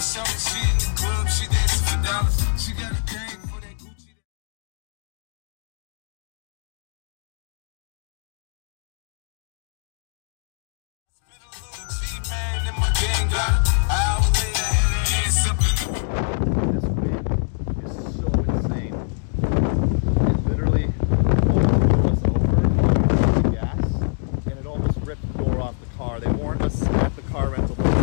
saw her she in the club, she dancing for dollars. She got a gang for that Gucci. Spit a little G, man, and my gang got her. An hour later, had her hands up in the This wind is so insane. It literally almost blew us over on the gas, and it almost ripped the door off the car. They warned us at the car rental place.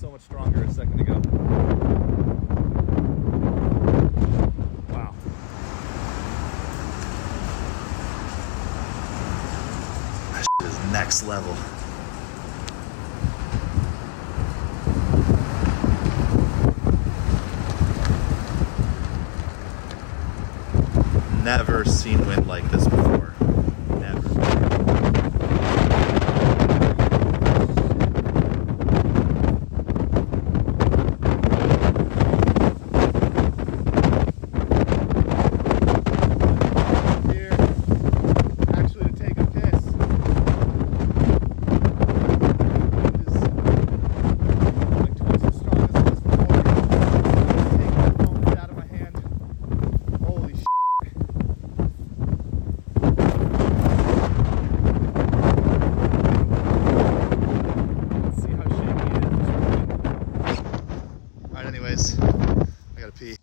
So much stronger a second ago. Wow. That shit is next level. Never seen wind like this before. Never. Anyways, I gotta pee.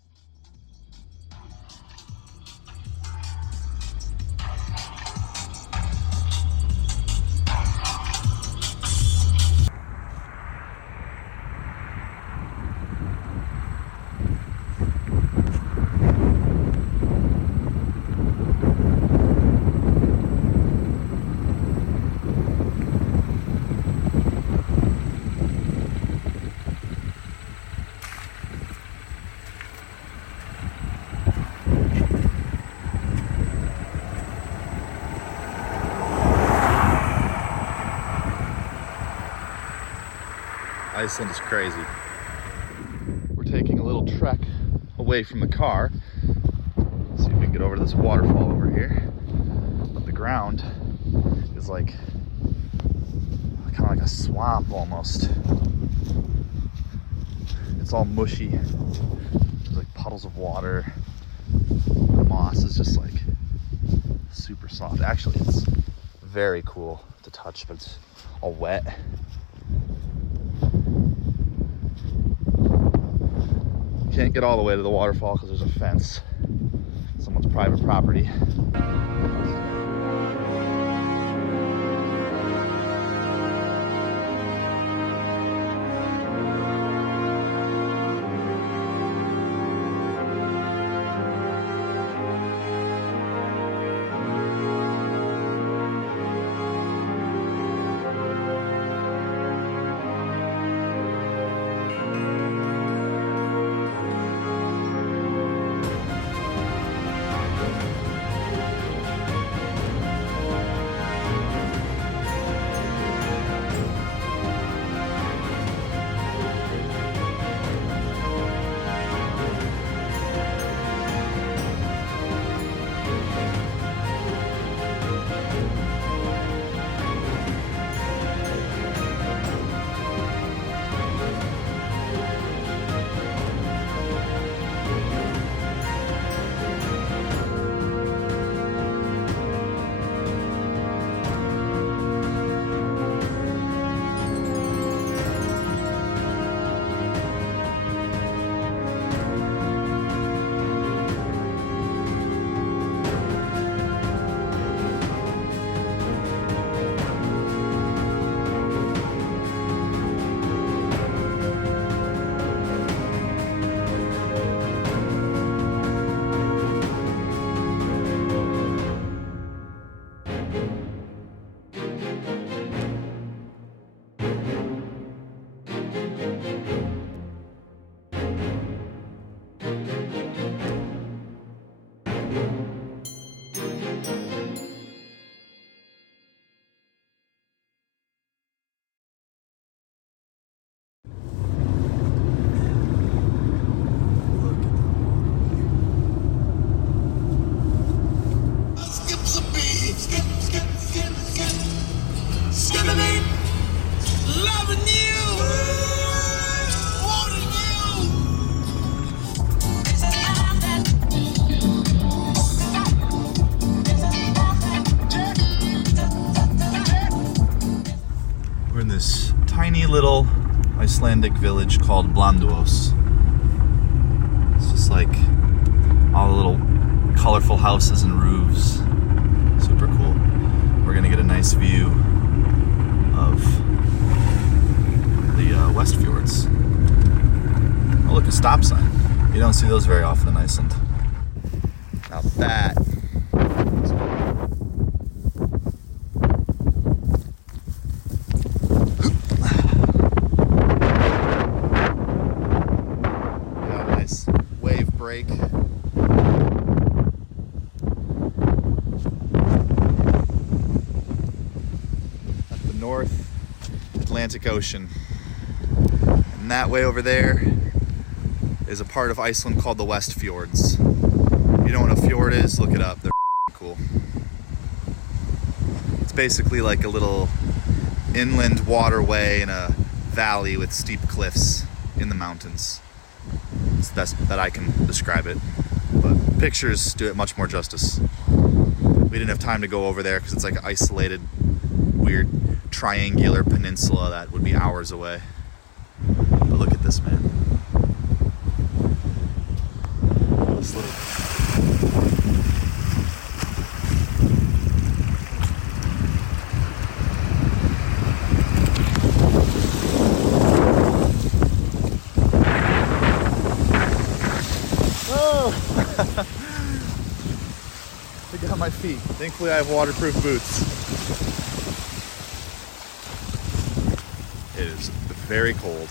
Iceland is crazy. We're taking a little trek away from the car. See if we can get over to this waterfall over here. But the ground is like kind of like a swamp almost. It's all mushy. There's like puddles of water. The moss is just like super soft. Actually, it's very cool to touch, but it's all wet. Can't get all the way to the waterfall because there's a fence. Someone's private property. Icelandic village called Blanduos. It's just like all the little colorful houses and roofs. Super cool. We're gonna get a nice view of the West Fjords. Oh, look, a stop sign. You don't see those very often in Iceland. Now that is cool. Got a nice wave break. At the North Atlantic Ocean. And that way over there is a part of Iceland called the West Fjords. If you don't know what a fjord is, look it up. They're cool. It's basically like a little inland waterway in a valley with steep cliffs in the mountains. It's the best that I can describe it. But pictures do it much more justice. We didn't have time to go over there because it's like an isolated, weird, triangular peninsula that would be hours away. But look at this, man. This little... I got my feet. Thankfully I have waterproof boots. It is very cold.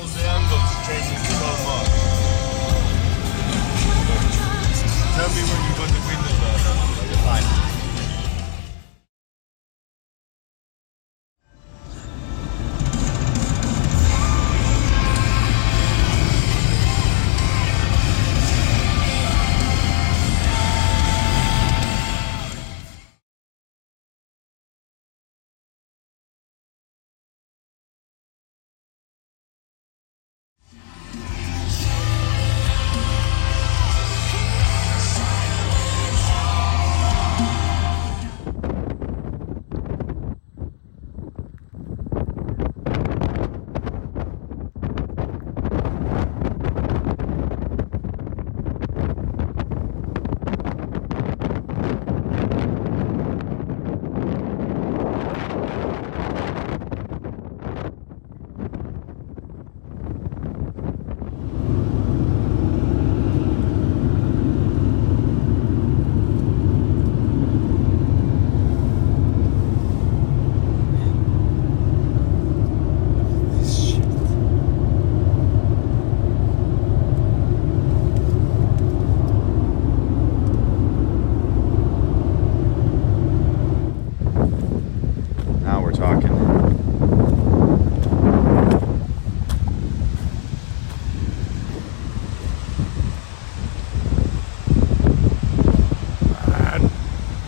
The angle's changing so much. Tell me when you got the windows up. You're fine.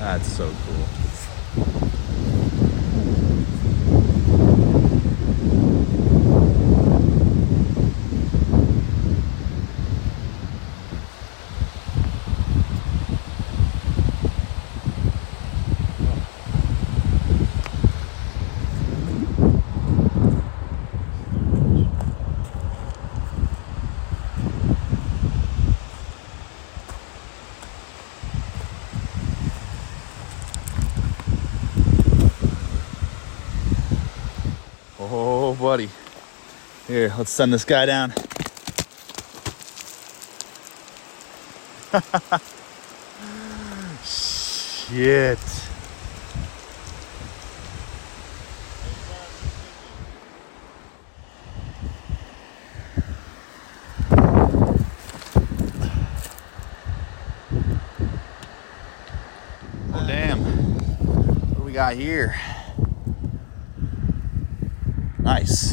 That's so cool. Here, let's send this guy down. Shit. Oh, damn. What do we got here? Nice.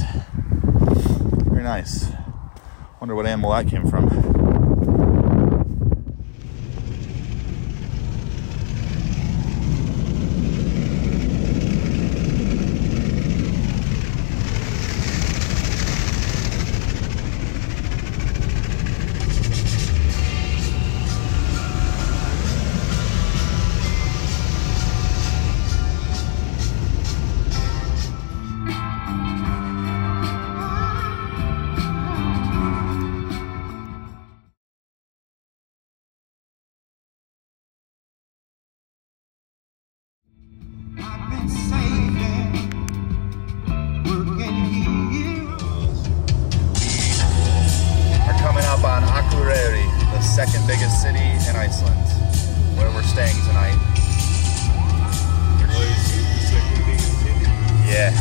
Very nice. Wonder what animal that came from. Up on Akureyri, the second biggest city in Iceland, where we're staying tonight. Oh, is it the second biggest city? Yeah,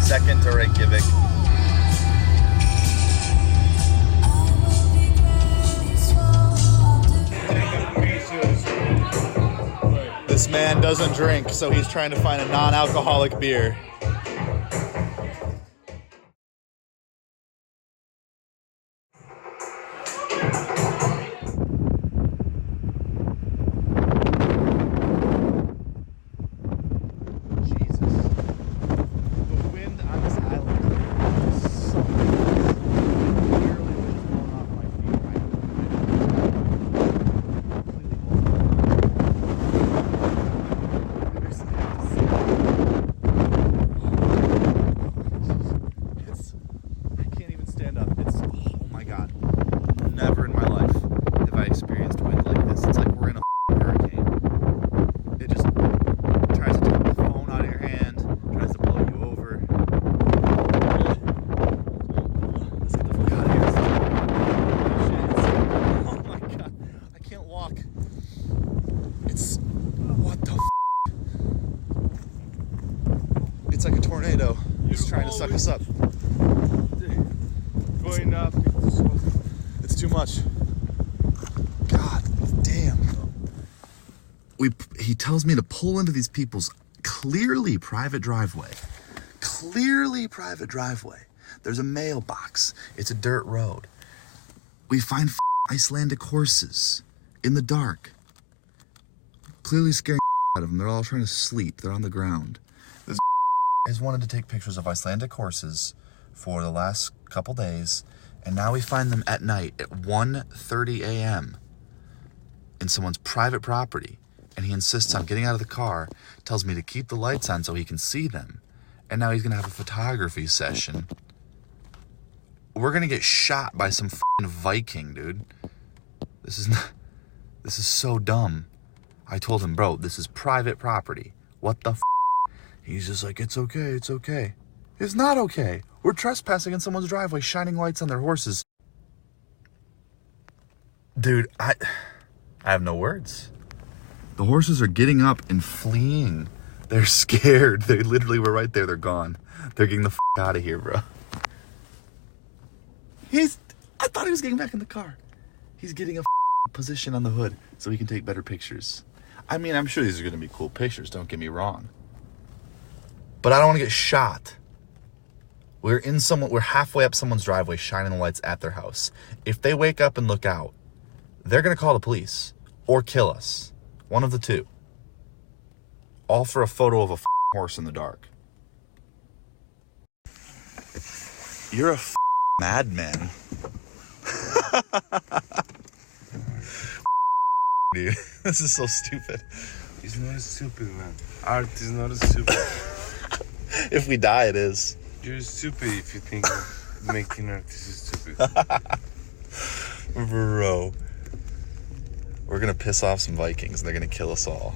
second to Reykjavik. This man doesn't drink, so he's trying to find a non-alcoholic beer. Never in my life have I experienced wind like this. It's like we're in a hurricane. It just tries to take the phone out of your hand, tries to blow you over. Let's get the fuck out of here. Oh my god. I can't walk. It's... what the It's like a tornado. It's trying to suck us up. Going up. It's too much. God damn. He tells me to pull into these people's clearly private driveway. Clearly private driveway. There's a mailbox. It's a dirt road. We find Icelandic horses in the dark. Clearly scaring out of them. They're all trying to sleep. They're on the ground. This has wanted to take pictures of Icelandic horses for the last couple days. And now we find them at night at 1:30 a.m. in someone's private property. And he insists on getting out of the car, tells me to keep the lights on so he can see them. And now he's going to have a photography session. We're going to get shot by some f***ing Viking, dude. This is so dumb. I told him, bro, this is private property. What the f***? He's just like, it's okay, it's okay. It's not okay. We're trespassing in someone's driveway, shining lights on their horses. Dude, I have no words. The horses are getting up and fleeing. They're scared. They literally were right there. They're gone. They're getting the f*** out of here, bro. I thought he was getting back in the car. He's getting a position on the hood so he can take better pictures. I mean, I'm sure these are going to be cool pictures. Don't get me wrong. But I don't want to get shot. We're halfway up someone's driveway, shining the lights at their house. If they wake up and look out, they're going to call the police or kill us. One of the two. All for a photo of a horse in the dark. You're a madman. Dude, this is so stupid. It's not stupid, man. Art is not stupid. If we die, it is. You're stupid if you think making art is stupid. Bro. We're gonna piss off some Vikings and they're gonna kill us all.